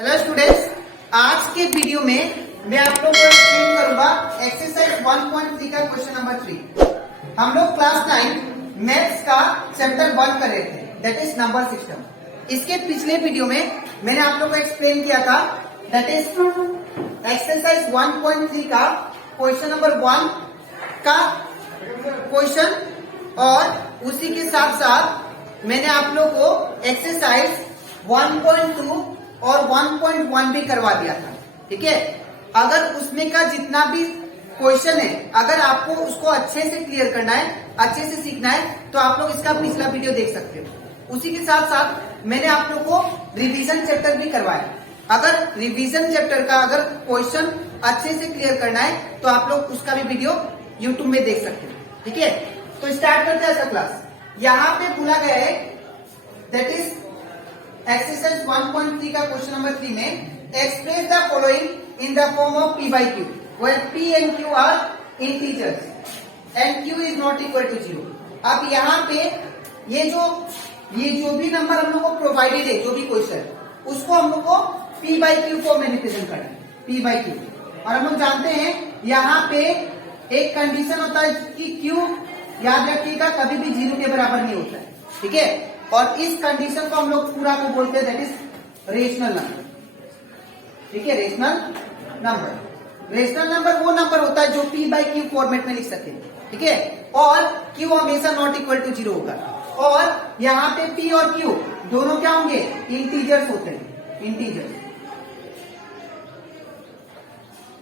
Hello students, आज के video में मैं आप लोगों को एक्सप्लेन करूंगा एक्सरसाइज 1.3 का क्वेश्चन नंबर 3। हम लोग क्लास 9 मैथ्स का चैप्टर 1 कर रहे थे, दैट इज नंबर सिस्टम। इसके पिछले वीडियो में मैंने आप लोगों को एक्सप्लेन किया था, दैट इज एक्सरसाइज 1.3 का क्वेश्चन नंबर 1 का क्वेश्चन, और उसी के साथ साथ मैंने आप लोग को एक्सरसाइज 1.2 और 1.1 भी करवा दिया था। ठीक है, अगर उसमें का जितना भी क्वेश्चन है, अगर आपको उसको अच्छे से क्लियर करना है, अच्छे से सीखना है, तो आप लोग इसका पिछला वीडियो देख सकते हो। उसी के साथ साथ मैंने आप लोग को रिवीजन चैप्टर भी करवाया। अगर रिवीजन चैप्टर का अगर क्वेश्चन अच्छे से क्लियर करना है तो आप लोग उसका भी वीडियो यूट्यूब में देख सकते हो। ठीक है, तो स्टार्ट करते हैं ऐसा क्लास। यहाँ पे बोला गया है, दैट इज एक्सरसाइज 1.3 का क्वेश्चन नंबर 3 में express the following in the form of p by q where p and q are integers and q is not equal to 0। अब यहाँ पे ये जो भी नंबर हम लोग को प्रोवाइडेड है, जो भी क्वेश्चन, उसको हम लोग को p by q फॉर्म में रिप्रेजेंट करना है, p by q। और हम लोग जानते हैं यहाँ पे एक कंडीशन होता है कि q याद रखिएगा कभी भी 0 के बराबर नहीं होता है। ठीक है, और इस कंडीशन को हम लोग पूरा को बोलते हैं, दैट इज रेशनल नंबर। ठीक है, रेशनल नंबर। रेशनल नंबर वो नंबर होता है जो p बाई q फॉर्मेट में लिख सकते हैं। ठीक है, और q हमेशा नॉट इक्वल टू 0 होगा। और यहाँ पे p और q दोनों क्या होंगे, इंटीजर्स होते हैं, इंटीजर्स।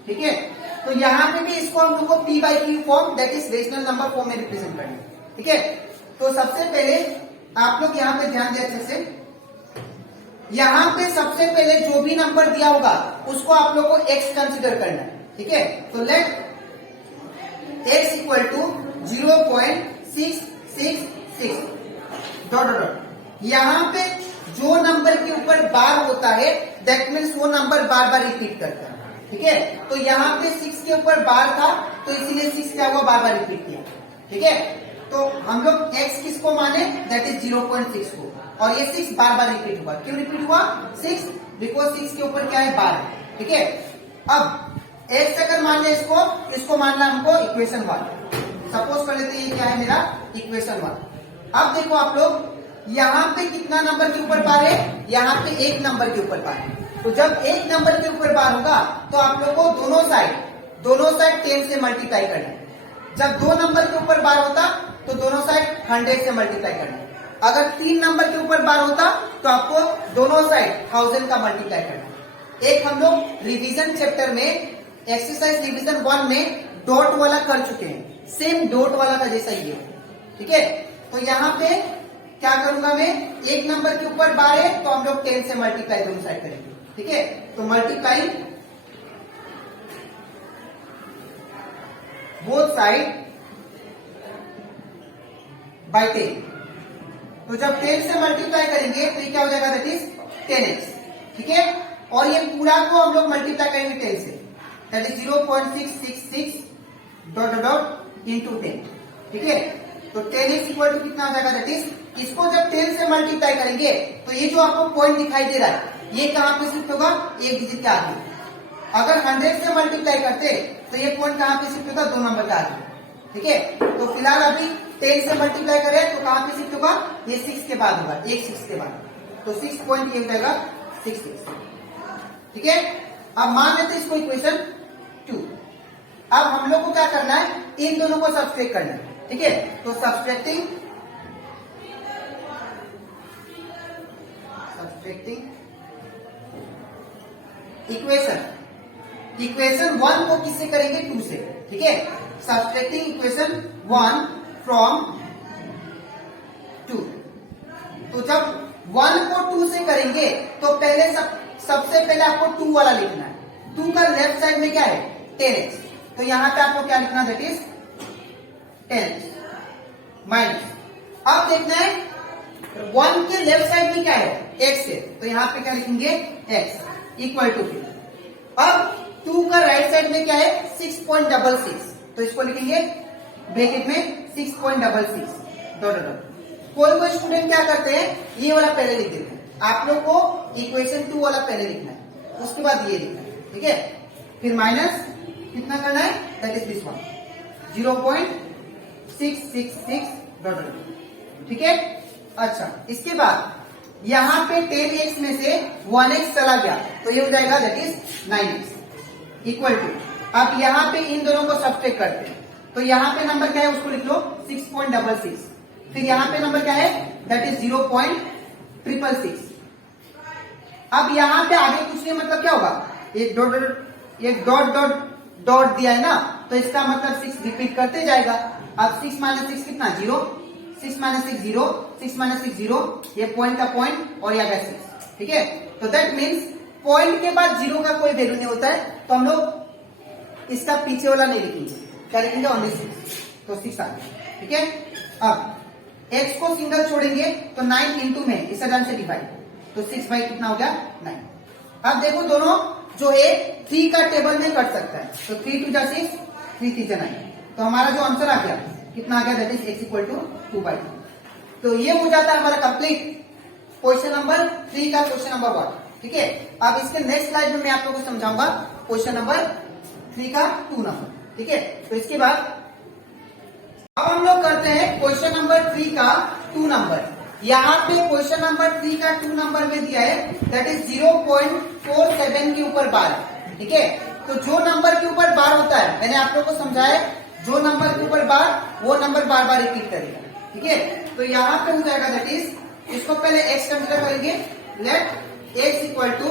ठीक है, तो यहाँ पे भी इसको हम लोग को p by q form, that is rational number form में रिप्रेजेंट करना है। ठीक है, तो सबसे पहले आप लोग यहाँ पे ध्यान दें अच्छे से। यहाँ पे सबसे पहले जो भी नंबर दिया होगा उसको आप लोग को x कंसिडर करना है। ठीक है, तो let x equal to 0.666 dot dot. यहाँ पे जो नंबर के ऊपर बार होता है, दैट मीन्स वो नंबर बार बार रिपीट करता है। ठीक है, तो यहाँ पे 6 के ऊपर बार था, तो इसीलिए 6 क्या हुआ, बार बार रिपीट किया। ठीक है, तो हम लोग x किसको माने, दैट इज 0.6 को, और ये 6 बार बार रिपीट हुआ। क्यों रिपीट हुआ, 6 बिकॉज 6 के ऊपर क्या है, बार है। ठीक है, अब x अगर मान ले इसको मानना हमको इक्वेशन 1। सपोज कर लेते हैं ये क्या है मेरा इक्वेशन 1। अब देखो आप लोग, यहाँ पे कितना नंबर के ऊपर बार है, यहाँ पे एक नंबर के ऊपर बार है। तो जब एक नंबर के ऊपर बार होगा तो आप लोग को दोनों साइड 10 से मल्टीप्लाई करना है। जब 2 नंबर के ऊपर बार होता तो दोनों साइड 100 से मल्टीप्लाई करना है। अगर 3 नंबर के ऊपर बार होता तो आपको दोनों साइड 1000 का मल्टीप्लाई करना है। एक हम लोग रिवीजन चैप्टर में एक्सरसाइज रिवीजन 1 में डॉट वाला कर चुके हैं, सेम डॉट वाला का जैसा ही है। ठीक है, तो यहाँ पे क्या करूंगा मैं, एक नंबर के ऊपर बार है तो हम लोग 10 से मल्टीप्लाई दोनों साइड करेंगे। ठीक है, तो मल्टीप्लाई बोथ साइड बाय 10। तो जब 10 से मल्टीप्लाई करेंगे तो ये क्या हो जाएगा, दैट इज 10x। ठीक है, और ये पूरा को हम लोग मल्टीप्लाई करेंगे 10 से, that is 0.666 dot dot into 10। ठीक है, तो 10x इक्वल टू कितना हो जाएगा, दैट इज, इसको जब 10 से मल्टीप्लाई करेंगे तो ये जो आपको पॉइंट दिखाई दे रहा है, ये कहां पे शिफ्ट होगा, एक डिजिट के आगे। अगर 100 से मल्टीप्लाई करते तो ये पॉइंट कहां पे शिफ्ट होगा, 2 नंबर के आगे। ठीक है, तो फिलहाल अभी 10 से मल्टीप्लाई करें तो कहां पे शिफ्ट होगा, ये 6 के बाद होगा, एक 6 के बाद, तो 6 पॉइंट ये हो जाएगा 6। ठीक है, अब मान लेते हैं इसको इक्वेशन 2। अब हम लोग को क्या करना है, इन दोनों को सब्सट्रैक्ट करना है। ठीक है, तो सब्सट्रैक्टिंग इक्वेशन 1 को किससे करेंगे, 2 से। ठीक है, सब्सट्रैक्टिंग इक्वेशन 1 फ्रॉम 2। तो जब 1 को 2 से करेंगे तो पहले सबसे पहले आपको 2 वाला लिखना है। 2 का लेफ्ट साइड में क्या है, 10x, तो यहाँ पे आपको क्या लिखना, दैट इज 10 माइनस। अब देखना है 1 के लेफ्ट साइड में क्या है, x है, तो यहाँ पे क्या लिखेंगे, x इक्वल टू 2। अब 2 का राइट साइड में क्या है, 6.66, तो इसको लिखेंगे ब्रैकेट में 6.66 डॉट डॉट। कोई स्टूडेंट क्या करते हैं, ये वाला पहले लिख देते हैं। आप लोग को इक्वेशन 2 वाला पहले लिखना है। उसके बाद ये लिखना है, ठीक है। फिर माइनस कितना करना है, that is this one 0.666 dot, ठीक है। अच्छा, इसके बाद यहाँ पे 10x में से 1x चला गया तो ये हो जाएगा that is 9x equal to, अब यहाँ पे इन दोनों को सब्ट्रैक्ट करते हैं तो यहाँ पे नंबर क्या है उसको लिख लो 6.66, फिर यहाँ पे नंबर क्या है दैट इज 0.666। अब यहाँ पे आगे कुछ नहीं, मतलब क्या होगा, एक डॉट डॉट डॉट दिया है ना, तो इसका मतलब 6 रिपीट करते जाएगा। अब 6 माइनस 6 कितना, 0, 6 माइनस 6 0, 6 माइनस 6 0, ये पॉइंट का पॉइंट और यहाँ का 6, ठीक है। तो दैट मीन्स पॉइंट के बाद 0 का कोई वैल्यू नहीं होता है, तो हम लोग इसका पीछे वाला नहीं लिखेंगे, क्या लिखेंगे, ओनली 6, तो 6 आ गया, ठीक है। अब x को सिंगल छोड़ेंगे तो 9 इंटू में इस टर्म से डिवाइड, तो 6 बाई कितना हो गया 9। अब देखो दोनों जो है 3 का टेबल में कट सकता है, तो 3 2 जा 6, 3 3 जा 9, तो हमारा जो आंसर आ गया कितना आ गया, that is x equal to 2/2। तो ये हो जाता है हमारा कंप्लीट क्वेश्चन नंबर 3 का क्वेश्चन नंबर 1, ठीक है। अब इसके नेक्स्ट स्लाइड में मैं आप लोगों को समझाऊंगा क्वेश्चन नंबर 3 का 2 नंबर, ठीक है। तो इसके बाद अब हम लोग करते हैं क्वेश्चन नंबर 3 का 2 नंबर। यहाँ पे क्वेश्चन नंबर 3 का 2 नंबर में दिया है दैट इज 0.47 के ऊपर बार, ठीक है। तो जो नंबर के ऊपर बार होता है, मैंने आप लोगों को समझाया, जो नंबर के ऊपर बार वो नंबर बार बार रिपीट करेगा, ठीक है। तो यहाँ पे हो जाएगा दैट इज, इसको पहले x कंसिडर करेंगे, लेट x इक्वल टू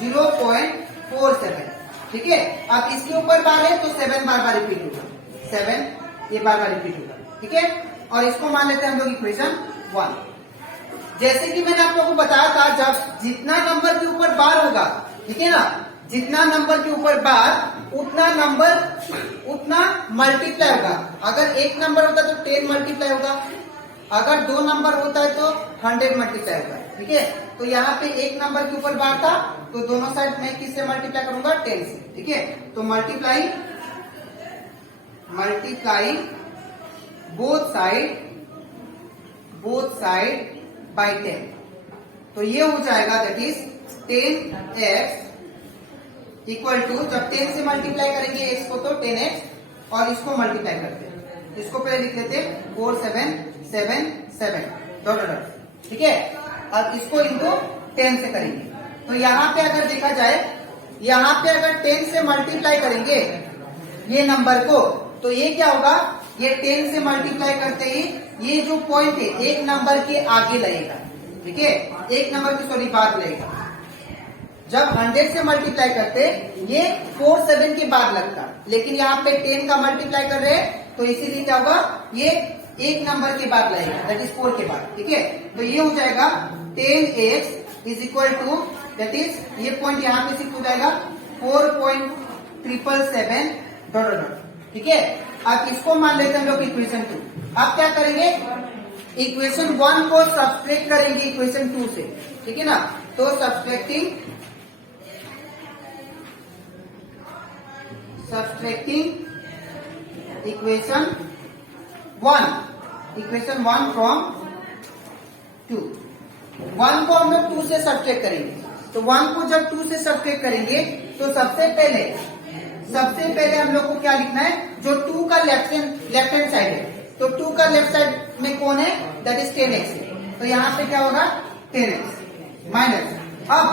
0.47, ठीक है। अब इसके ऊपर बार है तो 7 बार बार रिपीट होगा, 7 ये बार बार रिपीट होगा, ठीक है। और इसको मान लेते हैं हम लोग इक्वेशन 1। जैसे कि मैंने आप लोगों को बताया था, जब जितना नंबर के ऊपर बार होगा, ठीक है ना, जितना नंबर के ऊपर बार उतना नंबर उतना मल्टीप्लाई होगा। अगर एक नंबर होता है तो 10 मल्टीप्लाई होगा, अगर 2 नंबर होता है तो 100 मल्टीप्लाई होगा, ठीक है। तो यहाँ पे एक नंबर के ऊपर बार था तो दोनों साइड में किससे मल्टीप्लाई करूंगा, 10 से, ठीक है। तो मल्टीप्लाई बोथ साइड बाई 10, तो ये हो जाएगा that is 10x equal to, जब 10 से मल्टीप्लाई करेंगे x को तो 10x, और इसको मल्टीप्लाई करते हैं, इसको पहले लिख लेते हैं 4777 डॉट डॉट, ठीक है। अब इसको इनको 10 से करेंगे, तो यहाँ पे अगर देखा जाए, यहाँ पे अगर 10 से मल्टीप्लाई करेंगे ये नंबर को, तो ये क्या होगा, ये 10 से मल्टीप्लाई करते ही ये जो पॉइंट है एक नंबर के आगे लगेगा, ठीक है, एक नंबर की सॉरी बाद लगेगा। जब 100 से मल्टीप्लाई करते ये 47 के बाद लगता, लेकिन यहाँ पे 10 का मल्टीप्लाई कर रहे हैं तो इसीलिए क्या होगा, ये एक नंबर के बाद लगेगा, दैट इज 4 के बाद, ठीक है। तो ये हो जाएगा 10x is equal to, that is ये पॉइंट यहाँ पे शिफ्ट हो जाएगा 4.777 डॉट डॉट, ठीक है। अब इसको मान लेते हैं हम लोग इक्वेशन 2। अब क्या करेंगे, इक्वेशन 1 को सब्ट्रैक्ट करेंगे इक्वेशन 2 से, ठीक है ना। तो सब्ट्रैक्टिंग इक्वेशन 1 फ्रॉम 2, 1 को हम लोग 2 से सब्ट्रैक्ट करेंगे। तो 1 को जब 2 से सब्ट्रैक्ट करेंगे तो सबसे पहले हम लोग को क्या लिखना है, जो 2 का लेफ्ट हैंड साइड है, तो 2 का लेफ्ट साइड में कौन है, दैट इज 10x है, तो यहाँ पे क्या होगा 10x माइनस, अब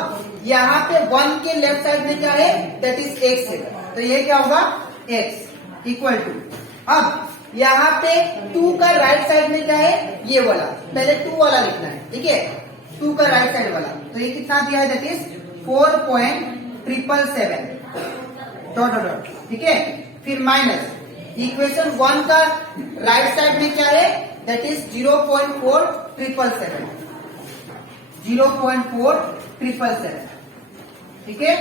यहाँ पे 1 के लेफ्ट साइड में क्या है, दैट इज x है, तो ये क्या होगा x इक्वल टू, अब यहाँ पे 2 का राइट साइड में क्या है, ये वाला, पहले 2 वाला लिखना है, ठीक है, 2 का राइट साइड वाला, तो ये कितना दिया है, दैट इज 4.777 डॉट डॉट, ठीक है। फिर माइनस इक्वेशन 1 का राइट साइड में क्या है, दैट इज 0.4777, ठीक है।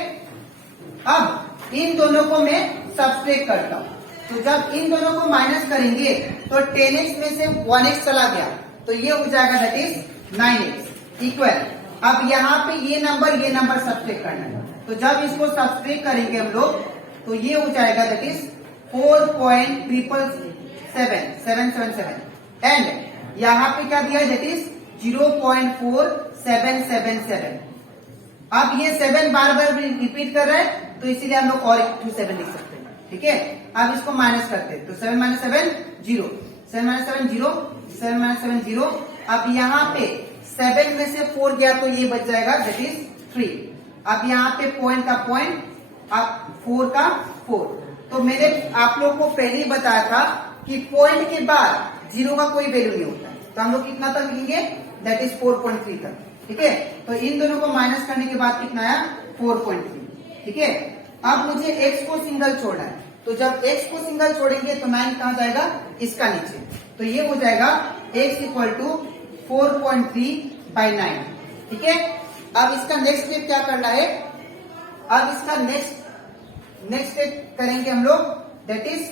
अब इन दोनों को मैं सब्ट्रैक्ट करता हूं, तो जब इन दोनों को माइनस करेंगे तो 10x में से 1x चला गया, तो ये हो जाएगा दैट इज 9x इक्वल, अब यहाँ पे ये नंबर सब्ट्रैक्ट करना है, तो जब इसको सब्ट्रैक्ट करेंगे हम लोग तो ये हो जाएगा दैट इज 4.777 एंड यहाँ पे क्या दिया है, दैट इज 0.4777 अब ये 7 बार बार रिपीट कर रहा है, तो इसीलिए हम लोग और 7 लिख सकते हैं। ठीक है, अब इसको माइनस करते हैं, तो 7 माइनस 7 0, 7 माइनस 7 0, 7 माइनस 7 0। अब यहाँ पे 7 में से 4 गया तो ये बच जाएगा, दैट इज 3। अब यहाँ पे पॉइंट का पॉइंट, अब 4 का 4। तो मैंने आप लोग को पहले ही बताया था कि पॉइंट के बाद 0 का कोई वैल्यू नहीं होता है, तो हम लोग कितना तक लिखेंगे, दैट इज 4.3 तक। ठीक है, तो इन दोनों को माइनस करने के बाद कितना आया, 4.3। ठीक है, अब मुझे x को सिंगल छोड़ना है, तो जब x को सिंगल छोड़ेंगे तो 9 कहां जाएगा, इसका नीचे, तो ये हो जाएगा x इक्वल टू 4.3/9। ठीक है, अब इसका नेक्स्ट स्टेप क्या करना है, अब इसका नेक्स्ट स्टेप करेंगे हम लोग, दैट इज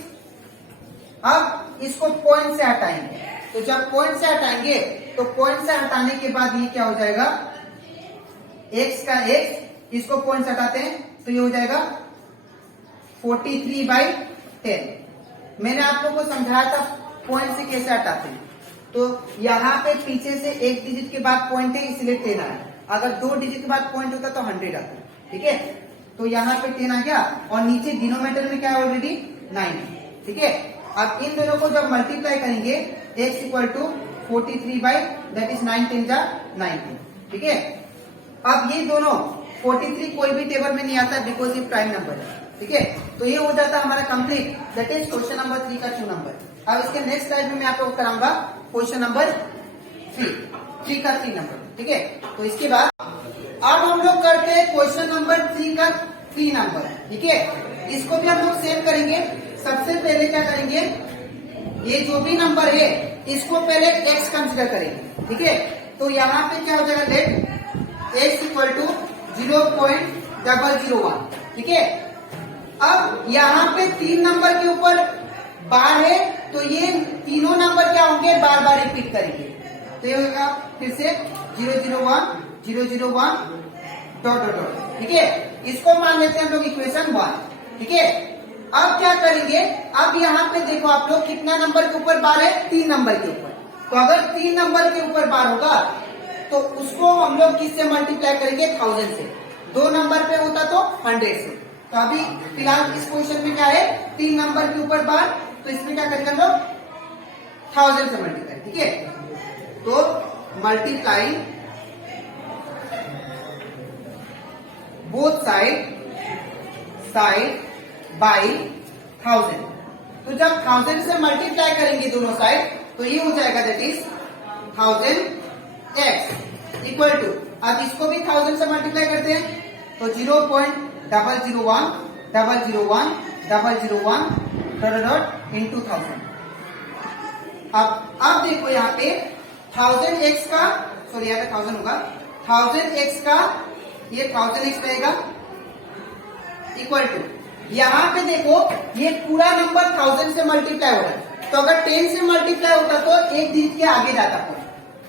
अब इसको पॉइंट से हटाएंगे। तो जब पॉइंट से हटाएंगे तो पॉइंट से हटाने के बाद ये क्या हो जाएगा, x का x, इसको पॉइंट से हटाते हैं तो ये हो जाएगा 43/10। मैंने आप लोगों को समझाया था पॉइंट से कैसे हटाते हैं। तो यहाँ पे पीछे से एक डिजिट के बाद पॉइंट है, इसलिए 10 आया। अगर 2 डिजिट के बाद पॉइंट होता तो 100 आता। ठीक है, तो यहाँ पे 10 आ गया और नीचे डिनोमिनेटर में क्या है, ऑलरेडी 9 है। ठीक है, अब इन दोनों को जब मल्टीप्लाई करेंगे, x equal to 43 by that is 9 10 जा 90। ठीक है, अब ये दोनों 43 कोई भी टेबल में नहीं आता बिकॉज ये प्राइम नंबर है। ठीक है, तो ये हो जाता है हमारा complete, that is question number 3 का 2 नंबर। अब इसके नेक्स्ट स्लाइड में मैं आपको कराऊंगा क्वेश्चन नंबर 3 का 3 नंबर। ठीक है, तो इसके बाद अब हम लोग करते हैं क्वेश्चन नंबर 3 का 3 नंबर। ठीक है, इसको भी हम लोग सेव करेंगे। सबसे पहले क्या करेंगे, ये जो भी नंबर है इसको पहले x कंसिडर करेंगे। ठीक है, तो यहाँ पे क्या हो जाएगा, लेट x इक्वल टू 0.001। ठीक है, अब यहाँ पे 3 नंबर के ऊपर बार है, तो ये तीनों नंबर क्या होंगे, बार बार रिपीट करेंगे। तो ये होगा फिर से 001 001 डॉट डॉट डॉट। ठीक है, इसको मान लेते हैं हम लोग इक्वेशन 1। ठीक है, अब क्या करेंगे, अब यहाँ पे देखो आप लोग कितना नंबर के ऊपर बार है, 3 नंबर के ऊपर। तो अगर 3 नंबर के ऊपर बार होगा तो उसको हम लोग किससे मल्टीप्लाई करेंगे, 1000 से। 2 नंबर पे होता तो 100 से। तो अभी फिलहाल इस क्वेश्चन में क्या है, 3 नंबर के ऊपर बार, तो इसमें क्या करेंगे हम लोग 1000 से मल्टीप्लाई। ठीक है, तो मल्टीप्लाई बोथ साइड बाई 1000। तो जब 1000 से मल्टीप्लाई करेंगे दोनों साइड तो ये हो जाएगा, that is 1000x equal to, अब इसको भी 1000 से मल्टीप्लाई करते हैं तो 0.001 001 001 डॉट इंटू 1000। अब देखो यहाँ पे 1000x का, सॉरी यहाँ पे 1000 होगा, 1000x का ये 1000x रहेगा इक्वल टू, यहाँ पे देखो ये पूरा नंबर 1000 से मल्टीप्लाई हो रहा है, तो अगर 10 से मल्टीप्लाई होता तो एक डिजिट के आगे जाता पॉइंट।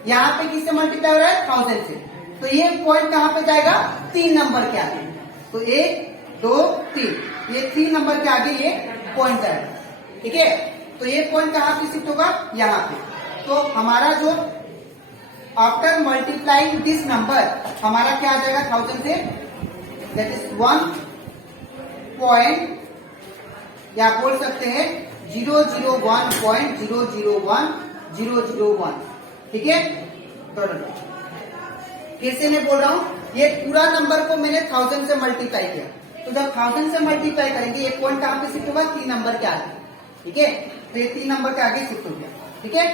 यहाँ पे किससे मल्टीप्लाई हो रहा है, 1000 से, तो ये पॉइंट कहाँ पे जाएगा, 3 नंबर के आगे। तो 1 2 3, ये 3 नंबर के आगे ये पॉइंट जाएगा। ठीक है, तो ये पॉइंट कहाँ पे शिफ्ट होगा, यहाँ पे। तो हमारा जो आफ्टर मल्टीप्लाइंग दिस नंबर हमारा क्या आ जाएगा 1000 से, दैट इज 1 पॉइंट, या बोल सकते हैं 001.001001। ठीक है, कैसे मैं बोल रहा हूँ, ये पूरा नंबर को मैंने 1000 से मल्टीप्लाई किया, तो जब 1000 से मल्टीप्लाई करेंगे ये पॉइंट कहाँ पे शिफ्ट होगा, 3 नंबर के आगे। ठीक है, तो ये 3 नंबर के आगे शिफ्ट हो गया। ठीक है,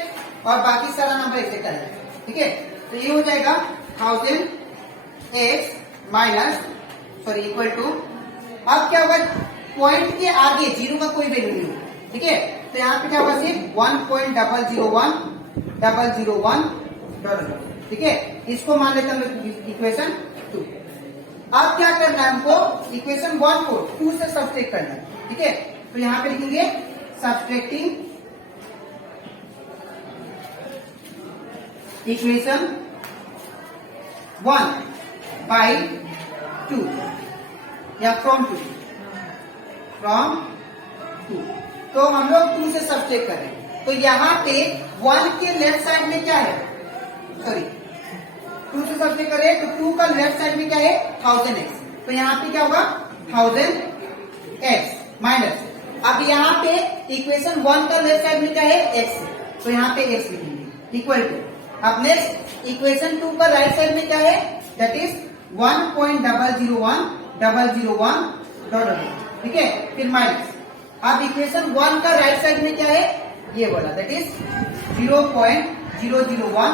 और बाकी सारा नंबर एक्सेप्ट आ जाएगा। ठीक है, तो ये हो जाएगा 1000x minus, sorry equal to, अब क्या होगा, पॉइंट के आगे 0 का कोई वैल्यू नहीं होगा। ठीक है, तो यहाँ पे क्या होगा, सिर्फ 1.001 001 डॉट। ठीक है, इसको मान लेते हैं इक्वेशन 2। अब क्या करना है हमको, इक्वेशन 1 को 2 से सब्सट्रैक्ट करना है। ठीक है, तो यहाँ पे लिखेंगे सब्सट्रैक्टिंग इक्वेशन 1 बाई 2 या फ्रॉम 2, तो हम लोग 2 से सब्सट्रैक्ट करें, तो यहाँ पे 1 के लेफ्ट साइड में क्या है, सॉरी 2 से सबसे करें तो 2 का लेफ्ट साइड में क्या है 1000x, तो यहाँ पे क्या होगा 1000x माइनस, अब यहाँ पे इक्वेशन 1 का लेफ्ट साइड में क्या है x, तो यहाँ पे x लिखेंगे इक्वल टू, अब नेक्स्ट इक्वेशन 2 का राइट साइड में क्या है दैट इज 1.001 ठीक है, फिर माइनस, अब इक्वेशन 1 का राइट साइड में क्या है ये वाला दैट इज 0.001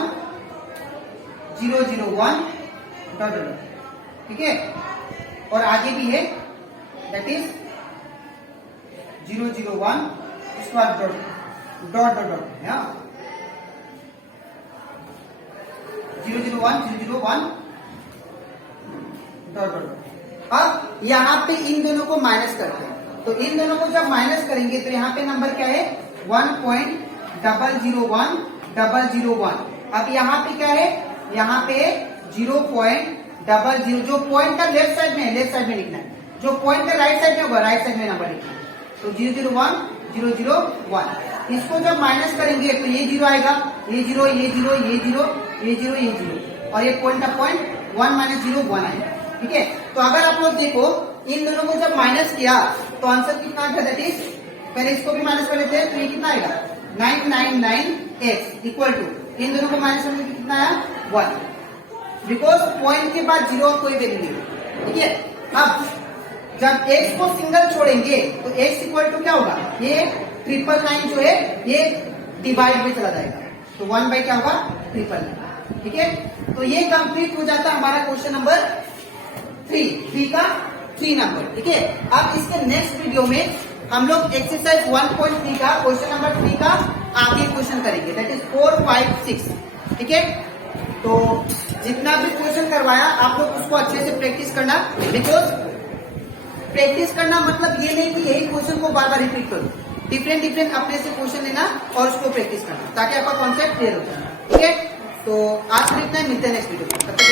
ठीक है, और आगे भी है दैट इज 001 इसके बाद dot dot dot dot 001 dot dot. अब यहाँ पे इन दोनों को माइनस करते हैं, तो इन दोनों को जब माइनस करेंगे तो यहाँ पे नंबर क्या है 1.001, अब यहाँ पे क्या है, यहाँ पे 0.00, जो पॉइंट का लेफ्ट साइड में है लेफ्ट साइड में लिखना है, जो पॉइंट का राइट साइड में होगा राइट साइड में नंबर लिखना है, तो 001 इसको जब माइनस करेंगे तो ये 0 आएगा, ये 0 ये 0 ये 0 ये 0 ये 0, और ये पॉइंट का पॉइंट 1 माइनस 0 1 आएगा, ठीक है। तो अगर आप लोग देखो इन दोनों को जब माइनस किया तो आंसर कितना आएगा दैट इज, पहले इसको भी माइनस कर लेते हैं, तो ये कितना आएगा 999x इक्वल टू, इन दोनों को माइनस करने के कितना आया 1, बिकॉज पॉइंट के बाद 0 कोई वैल्यू नहीं, ठीक है। अब जब x को सिंगल छोड़ेंगे तो x इक्वल टू क्या होगा, ये 999 जो है ये डिवाइड में चला जाएगा, तो 1 बाई क्या होगा 999, ठीक है। तो ये कंप्लीट हो जाता है हमारा क्वेश्चन नंबर 3 का 3 नंबर, ठीक है। अब इसके नेक्स्ट वीडियो में हम लोग एक्सरसाइज 1.3 का क्वेश्चन नंबर 3 का आगे क्वेश्चन करेंगे दैट इज 4, 5, 6, ठीक है। तो जितना भी क्वेश्चन करवाया आप लोग उसको अच्छे से प्रैक्टिस करना, बिकॉज प्रैक्टिस करना मतलब ये नहीं कि यही क्वेश्चन को बार बार रिपीट करो, डिफरेंट अपने से क्वेश्चन लेना और उसको प्रैक्टिस करना ताकि आपका कॉन्सेप्ट क्लियर हो जाए, ठीक है। तो आज फिर इतना ही, मिलते हैं नेक्स्ट वीडियो में, तब तक